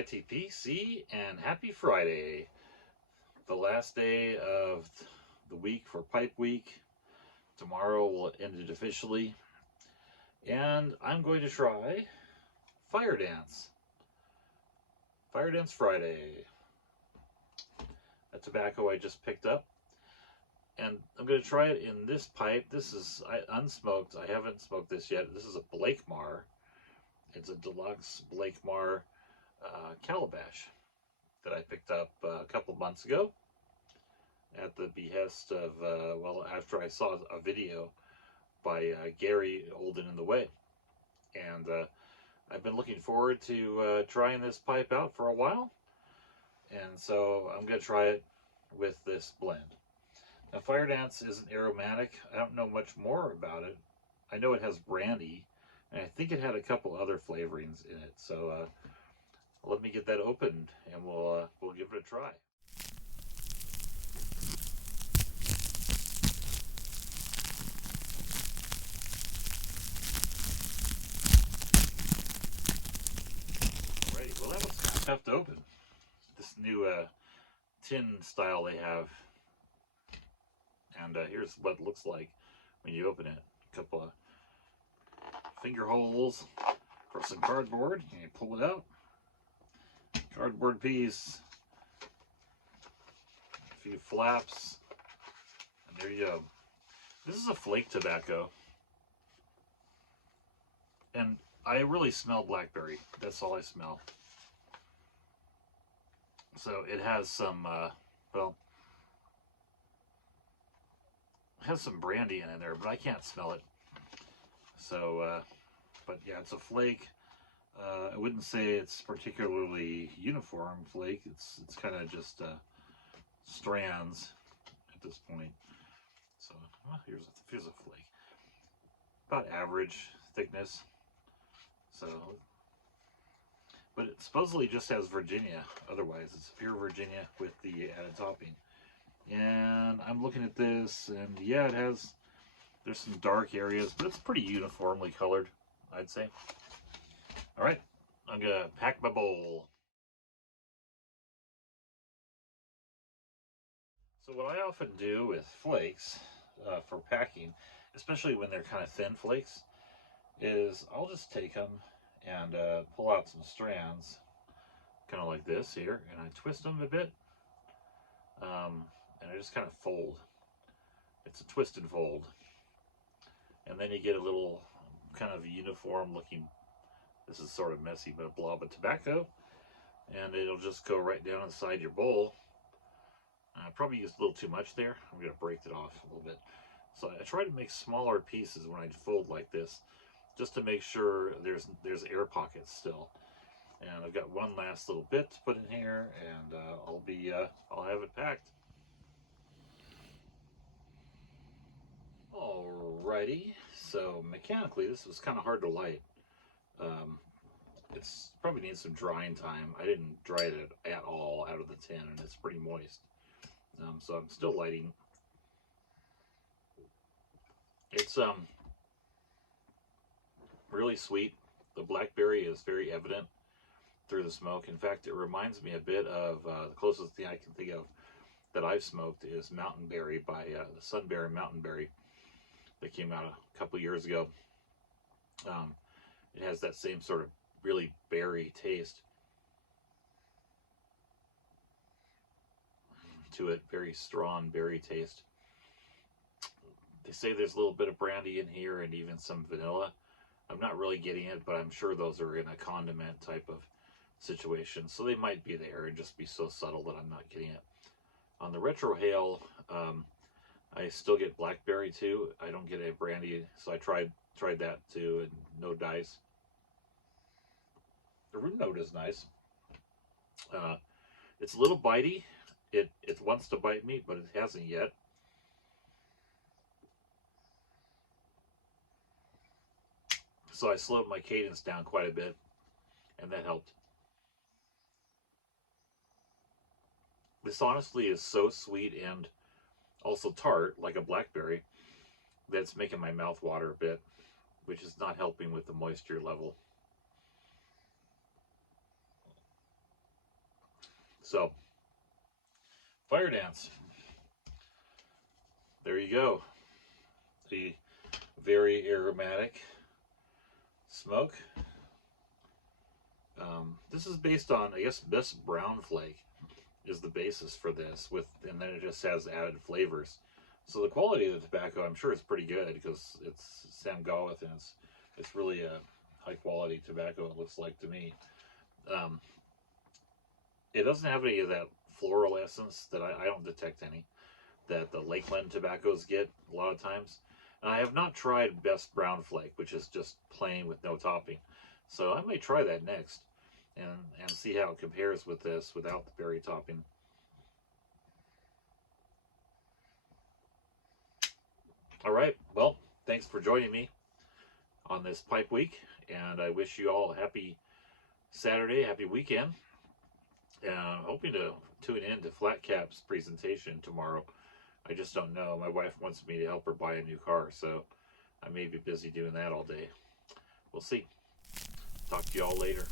YTPC and happy Friday, the last day of the week for Pipe Week. Tomorrow will end it officially, and I'm going to try Firedance. Firedance Friday. A tobacco I just picked up, and I'm going to try it in this pipe. This is unsmoked. I haven't smoked this yet. This is a Blakemar. It's a deluxe Blakemar calabash that I picked up a couple months ago at the behest of, well, after I saw a video by Gary Olden in the Way. And I've been looking forward to trying this pipe out for a while. And so I'm going to try it with this blend. Now, Firedance is an aromatic. I don't know much more about it. I know it has brandy, and I think it had a couple other flavorings in it. So let me get that opened, and we'll give it a try. Alrighty, well, that was tough to open. This new tin style they have, and here's what it looks like when you open it. A couple of finger holes for some cardboard, and you pull it out. Cardboard piece, a few flaps, and there you go. This is a flake tobacco, and I really smell blackberry. That's all I smell. So it has some, well, it has some brandy in there, but I can't smell it. So, but yeah, it's a flake. I wouldn't say it's particularly uniform flake. It's kind of just strands at this point. So well, here's a flake, about average thickness. So, but it supposedly just has Virginia. Otherwise, it's pure Virginia with the added topping. And I'm looking at this, and yeah, it has. There's some dark areas, but it's pretty uniformly colored, I'd say. All right, I'm gonna pack my bowl. So what I often do with flakes for packing, especially when they're kind of thin flakes, is I'll just take them and pull out some strands, kind of like this here, and I twist them a bit, and I just kind of fold. It's a twist and fold, and then you get a little kind of uniform looking. This is sort of messy, but a blob of tobacco, and it'll just go right down inside your bowl. I probably used a little too much there. I'm going to break it off a little bit. So I try to make smaller pieces when I fold like this, just to make sure there's air pockets still. And I've got one last little bit to put in here, and I'll have it packed. Alrighty, so mechanically this was kind of hard to light. It's probably needs some drying time. I didn't dry it at all out of the tin, and it's pretty moist. So I'm still lighting. It's really sweet. The blackberry is very evident through the smoke. In fact, it reminds me a bit of the closest thing I can think of that I've smoked is Mountain Berry by the Sunberry Mountain Berry that came out a couple years ago. It has that same sort of really berry taste to it, very strong berry taste. They say there's a little bit of brandy in here and even some vanilla. I'm not really getting it, but I'm sure those are in a condiment type of situation, so they might be there and just be so subtle that I'm not getting it. On the retrohale, I still get blackberry too. I don't get a brandy, so I tried that too, and no dice. The root note is nice. It's a little bitey. It wants to bite me, but it hasn't yet. So I slowed my cadence down quite a bit, and that helped. This honestly is so sweet and also tart, like a blackberry, that's making my mouth water a bit, which is not helping with the moisture level. So, Firedance. There you go. The very aromatic smoke. This is based on, I guess, Best Brown Flake is the basis for this, and then it just has added flavors. So the quality of the tobacco, I'm sure, is pretty good because it's Sam Gawith, and it's really a high quality tobacco. It looks like to me. It doesn't have any of that floral essence that I don't detect any that the Lakeland tobaccos get a lot of times. And I have not tried Best Brown Flake, which is just plain with no topping. So I may try that next and see how it compares with this without the berry topping. All right, well, thanks for joining me on this pipe week, and I wish you all a happy Saturday, happy weekend. And I'm hoping to tune in to Flat Cap's presentation tomorrow. I just don't know. My wife wants me to help her buy a new car, so I may be busy doing that all day. We'll see. Talk to you all later.